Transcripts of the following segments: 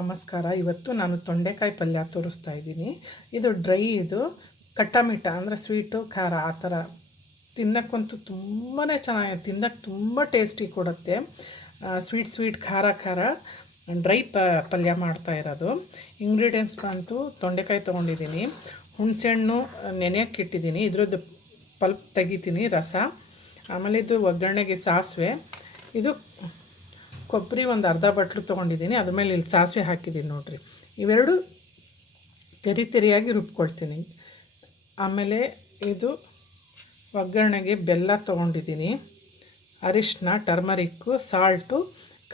ನಮಸ್ಕಾರ. ಇವತ್ತು ನಾನು ತೊಂಡೆಕಾಯಿ ಪಲ್ಯ ತೋರಿಸ್ತಾ ಇದ್ದೀನಿ. ಇದು ಡ್ರೈ, ಇದು ಕಟ್ಟ ಅಂದರೆ ಸ್ವೀಟು ಖಾರ ಆ ಥರ ತಿನ್ನೋಕ್ಕಂತೂ ತುಂಬಾ ಚೆನ್ನಾಗಿ, ತಿನ್ನೋಕ್ಕೆ ತುಂಬ ಟೇಸ್ಟಿ ಕೊಡುತ್ತೆ. ಸ್ವೀಟ್ ಖಾರ ಡ್ರೈ ಪಲ್ಯ ಮಾಡ್ತಾ ಇರೋದು. ಇಂಗ್ರೀಡಿಯೆಂಟ್ಸ್ ಬಂತು, ತೊಂಡೆಕಾಯಿ ತೊಗೊಂಡಿದ್ದೀನಿ, ಹುಣಸೆಹಣ್ಣು ನೆನೆಯೋಕ್ಕೆ ಇಟ್ಟಿದ್ದೀನಿ, ಇದ್ರದ್ದು ಪಲ್ಪ್ ತೆಗಿತೀನಿ ರಸ. ಆಮೇಲೆ ಇದು ಒಗ್ಗರಣೆಗೆ ಸಾಸಿವೆ, ಇದು ಕೊಬ್ಬರಿ ಒಂದು ಅರ್ಧ ಬಟ್ಲು ತೊಗೊಂಡಿದ್ದೀನಿ, ಅದ್ರ ಮೇಲೆ ಇಲ್ಲಿ ಸಾಸಿವೆ ಹಾಕಿದ್ದೀನಿ ನೋಡಿರಿ. ಇವೆರಡು ತೆರಿಯಾಗಿ ರುಬ್ಕೊಳ್ತೀನಿ. ಆಮೇಲೆ ಇದು ಒಗ್ಗರಣೆಗೆ ಬೆಲ್ಲ ತೊಗೊಂಡಿದ್ದೀನಿ, ಅರಿಶಿನ, ಟರ್ಮರಿಕ್ಕು, ಸಾಲ್ಟು,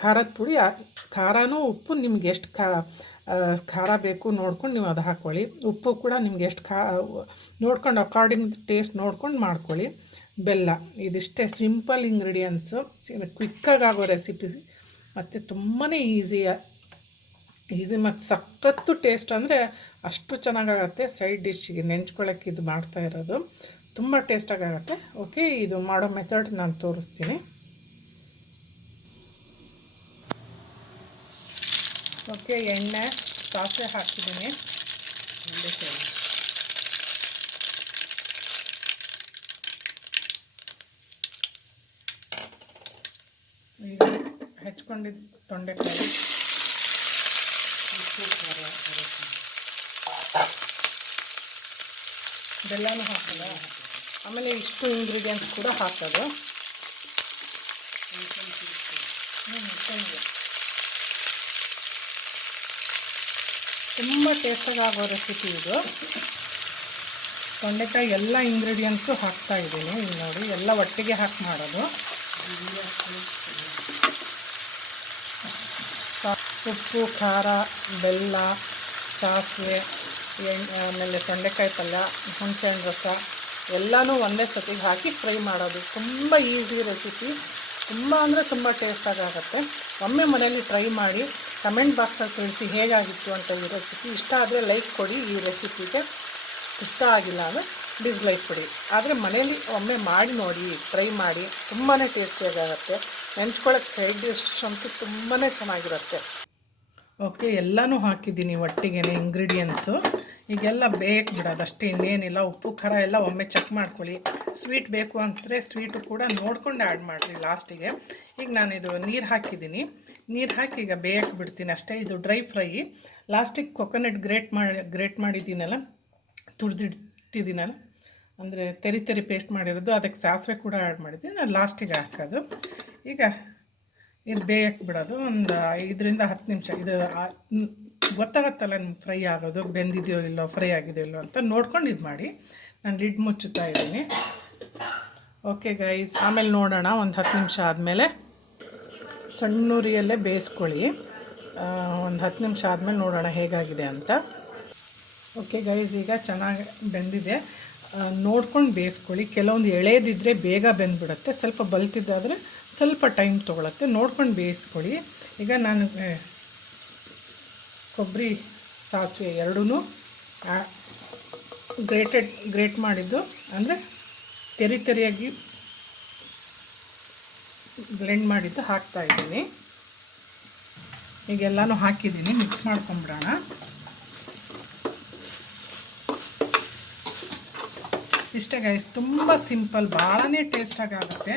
ಖಾರದ ಪುಡಿ, ಖಾರನೂ ಉಪ್ಪು ನಿಮ್ಗೆ ಎಷ್ಟು ಖಾರ ಬೇಕು ನೋಡ್ಕೊಂಡು ನೀವು ಅದು ಹಾಕ್ಕೊಳ್ಳಿ. ಉಪ್ಪು ಕೂಡ ನಿಮ್ಗೆ ಎಷ್ಟು ನೋಡ್ಕೊಂಡು ಅಕಾರ್ಡಿಂಗ್ ಟೇಸ್ಟ್ ನೋಡ್ಕೊಂಡು ಮಾಡ್ಕೊಳ್ಳಿ. ಬೆಲ್ಲ, ಇದಿಷ್ಟೇ ಸಿಂಪಲ್ ಇಂಗ್ರೀಡಿಯೆಂಟ್ಸು, ಕ್ವಿಕ್ಕಾಗಿ ಆಗೋ ರೆಸಿಪಿ ಮತ್ತು ತುಂಬಾ ಈಸಿ ಮತ್ತು ಸಖತ್ತು ಟೇಸ್ಟ್, ಅಂದರೆ ಅಷ್ಟು ಚೆನ್ನಾಗಾಗತ್ತೆ. ಸೈಡ್ ಡಿಶ್ಶಿಗೆ ನೆಂಚ್ಕೊಳ್ಳೋಕ್ಕೆ ಇದು ಮಾಡ್ತಾ ಇರೋದು ತುಂಬ ಟೇಸ್ಟಾಗುತ್ತೆ. ಓಕೆ, ಇದು ಮಾಡೋ ಮೆಥಡ್ ನಾನು ತೋರಿಸ್ತೀನಿ. ಓಕೆ, ಎಣ್ಣೆ, ಸಾಸಿವೆ ಹಾಕಿದ್ದೀನಿ, ಈಗ ಹೆಚ್ಕೊಂಡಿದ್ದು ತೊಂಡೆಕಾಯಿ, ಬೆಲ್ಲನೂ ಹಾಕೋಣ. ಆಮೇಲೆ ಇಷ್ಟು ಇಂಗ್ರೀಡಿಯೆಂಟ್ಸ್ ಕೂಡ ಹಾಕೋದು. ತುಂಬ ಟೇಸ್ಟಾಗಿ ಆಗೋ ರೆಸಿಪಿ ಇದು. ತೊಂಡೆಕಾಯಿ ಎಲ್ಲ ಇಂಗ್ರೀಡಿಯೆಂಟ್ಸು ಹಾಕ್ತಾಯಿದ್ದೀನಿ. ಇಲ್ಲಿ ನೋಡಿ, ಎಲ್ಲ ಒಟ್ಟಿಗೆ ಹಾಕಿ ಮಾಡೋದು. ಉಪ್ಪು, ಖಾರ, ಬೆಲ್ಲ, ಸಾಸಿವೆ, ಆಮೇಲೆ ತೊಂಡೆಕಾಯಿ ಪಲ್ಯ, ಹುಣಸೆಹಣ್ಣು ರಸ ಎಲ್ಲನೂ ಒಂದೇ ಸತಿಗೆ ಹಾಕಿ ಫ್ರೈ ಮಾಡೋದು. ತುಂಬ ಈಸಿ ರೆಸಿಪಿ, ತುಂಬ ಅಂದರೆ ತುಂಬ ಟೇಸ್ಟಾಗುತ್ತೆ. ಒಮ್ಮೆ ಮನೆಯಲ್ಲಿ ಟ್ರೈ ಮಾಡಿ ಕಮೆಂಟ್ ಬಾಕ್ಸಲ್ಲಿ ತಿಳಿಸಿ ಹೇಗಾಗಿತ್ತು ಅಂತ ಈ ರೆಸಿಪಿ. ಇಷ್ಟ ಆದರೆ ಲೈಕ್ ಕೊಡಿ, ಈ ರೆಸಿಪಿಗೆ ಇಷ್ಟ ಆಗಿಲ್ಲ ಅಂದರೆ ಡಿಸ್ಲೈಕ್ ಕೊಡಿ. ಆದರೆ ಮನೇಲಿ ಒಮ್ಮೆ ಮಾಡಿ ನೋಡಿ, ಟ್ರೈ ಮಾಡಿ, ತುಂಬಾ ಟೇಸ್ಟಿಯಾಗುತ್ತೆ. ನೆಂಚ್ಕೊಳ್ಳೋಕ್ಕೆ ಸೈಡ್ ಡಿಶ್ ಅಂತೂ ತುಂಬಾ ಚೆನ್ನಾಗಿರುತ್ತೆ. ಓಕೆ, ಎಲ್ಲನೂ ಹಾಕಿದ್ದೀನಿ ಒಟ್ಟಿಗೆ ಇಂಗ್ರೀಡಿಯೆಂಟ್ಸು. ಈಗೆಲ್ಲ ಬೇಕು ಬಿಡೋದು ಅಷ್ಟೇ, ಇನ್ನೇನಿಲ್ಲ. ಉಪ್ಪು ಖಾರ ಎಲ್ಲ ಒಮ್ಮೆ ಚೆಕ್ ಮಾಡ್ಕೊಳ್ಳಿ. ಸ್ವೀಟ್ ಬೇಕು ಅಂದರೆ ಸ್ವೀಟು ಕೂಡ ನೋಡ್ಕೊಂಡು ಆ್ಯಡ್ ಮಾಡಿರಿ ಲಾಸ್ಟಿಗೆ. ಈಗ ನಾನಿದು ನೀರು ಹಾಕಿದ್ದೀನಿ, ನೀರು ಹಾಕಿ ಈಗ ಬೇಯಕ್ಕೆ ಬಿಡ್ತೀನಿ ಅಷ್ಟೇ. ಇದು ಡ್ರೈ ಫ್ರೈ. ಲಾಸ್ಟಿಗೆ ಕೊಕೊನಟ್ ಗ್ರೇಟ್ ಮಾಡಿದ್ದೀನಲ್ಲ, ತುರಿದಿಟ್ಟಿದ್ದೀನಲ್ಲ, ಅಂದರೆ ತೆರಿ ಪೇಸ್ಟ್ ಮಾಡಿರೋದು, ಅದಕ್ಕೆ ಸಾಸಿವೆ ಕೂಡ ಆ್ಯಡ್ ಮಾಡಿದ್ದೀನಿ, ನಾನು ಲಾಸ್ಟಿಗೆ ಹಾಕೋದು. ಈಗ ಇದು ಬೇಯಕ್ಕೆ ಬಿಡೋದು ಒಂದು 5ರಿಂದ 10 ನಿಮಿಷ. ಇದು ಗೊತ್ತಾಗತ್ತಲ್ಲ ನಿಮ್ಗೆ ಫ್ರೈ ಆಗೋದು, ಬೆಂದಿದೆಯೋ ಇಲ್ಲೋ, ಫ್ರೈ ಆಗಿದೆಯೋ ಇಲ್ಲೋ ಅಂತ ನೋಡ್ಕೊಂಡು ಇದು ಮಾಡಿ. ನಾನು ಲಿಡ್ ಮುಚ್ಚುತ್ತಾ ಇದ್ದೀನಿ. ಓಕೆ ಗೈಸ್, ಆಮೇಲೆ ನೋಡೋಣ. ಒಂದು 10 ನಿಮಿಷ ಆದಮೇಲೆ ಸಣ್ಣ ಉರಿಯಲ್ಲೇ ಬೇಯಿಸ್ಕೊಳ್ಳಿ. ಒಂದು 10 ನಿಮಿಷ ಆದಮೇಲೆ ನೋಡೋಣ ಹೇಗಾಗಿದೆ ಅಂತ. ಓಕೆ ಗೈಸ್, ಈಗ ಚೆನ್ನಾಗಿ ಬೆಂದಿದೆ. ನೋಡ್ಕೊಂಡು ಬೇಯಿಸ್ಕೊಳ್ಳಿ. ಕೆಲವೊಂದು ಎಳೆದಿದ್ದರೆ ಬೇಗ ಬೆಂದ್ಬಿಡುತ್ತೆ, ಸ್ವಲ್ಪ ಬಲ್ತಿದ್ದಾದರೆ ಸ್ವಲ್ಪ ಟೈಮ್ ತೊಗೊಳತ್ತೆ. ನೋಡ್ಕೊಂಡು ಬೇಯಿಸ್ಕೊಳ್ಳಿ. ಈಗ ನಾನು ಕೊಬ್ಬರಿ, ಸಾಸಿವೆ ಎರಡೂ ಗ್ರೇಟ್ ಮಾಡಿದ್ದು, ಅಂದರೆ ತೆರಿಯಾಗಿ ಬ್ಲೆಂಡ್ ಮಾಡಿದ್ದು ಹಾಕ್ತಾಯಿದ್ದೀನಿ. ಈಗೆಲ್ಲನೂ ಹಾಕಿದ್ದೀನಿ, ಮಿಕ್ಸ್ ಮಾಡ್ಕೊಂಬಿಡೋಣ. ಇಷ್ಟೇ ಗೈಸ್, ತುಂಬ ಸಿಂಪಲ್, ಭಾಳನೇ ಟೇಸ್ಟಾಗಿ ಆಗುತ್ತೆ.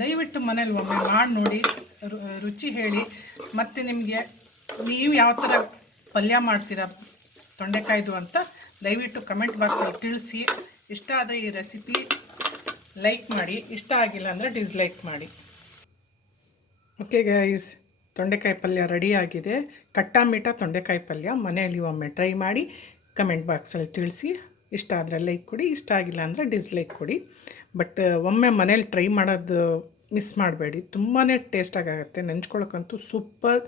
ದಯವಿಟ್ಟು ಮನೇಲಿ ಒಮ್ಮೆ ಮಾಡಿ ನೋಡಿ, ರುಚಿ ಹೇಳಿ. ಮತ್ತು ನಿಮಗೆ ನೀವು ಯಾವ ಥರ ಪಲ್ಯ ಮಾಡ್ತೀರಾ ತೊಂಡೆಕಾಯ್ದು ಅಂತ ದಯವಿಟ್ಟು ಕಮೆಂಟ್ ಬಾಕ್ಸಲ್ಲಿ ತಿಳಿಸಿ. ಇಷ್ಟ ಆದರೆ ಈ ರೆಸಿಪಿ ಲೈಕ್ ಮಾಡಿ, ಇಷ್ಟ ಆಗಿಲ್ಲ ಅಂದರೆ ಡಿಸ್ಲೈಕ್ ಮಾಡಿ. ಓಕೆ ಗೈಸ್, ತೊಂಡೆಕಾಯಿ ಪಲ್ಯ ರೆಡಿಯಾಗಿದೆ. ಕಟ್ಟ ತೊಂಡೆಕಾಯಿ ಪಲ್ಯ ಮನೆಯಲ್ಲಿ ಒಮ್ಮೆ ಟ್ರೈ ಮಾಡಿ, ಕಮೆಂಟ್ ಬಾಕ್ಸಲ್ಲಿ ತಿಳಿಸಿ. ಇಷ್ಟ ಆದರೆ ಲೈಕ್ ಕೊಡಿ, ಇಷ್ಟ ಆಗಿಲ್ಲ ಅಂದರೆ ಡಿಸ್ಲೈಕ್ ಕೊಡಿ. ಬಟ್ ಒಮ್ಮೆ ಮನೇಲಿ ಟ್ರೈ ಮಾಡೋದು ಮಿಸ್ ಮಾಡಬೇಡಿ, ತುಂಬಾ ಟೇಸ್ಟಾಗುತ್ತೆ. ನೆಂಚ್ಕೊಳ್ಳೋಕ್ಕಂತೂ ಸೂಪರ್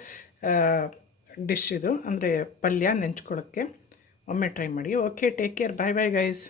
ಡಿಶ್ ಇದು, ಅಂದರೆ ಪಲ್ಯ ನೆಂಚ್ಕೊಳ್ಳೋಕ್ಕೆ. ಒಮ್ಮೆ ಟ್ರೈ ಮಾಡಿ. Okay, take care, bye guys.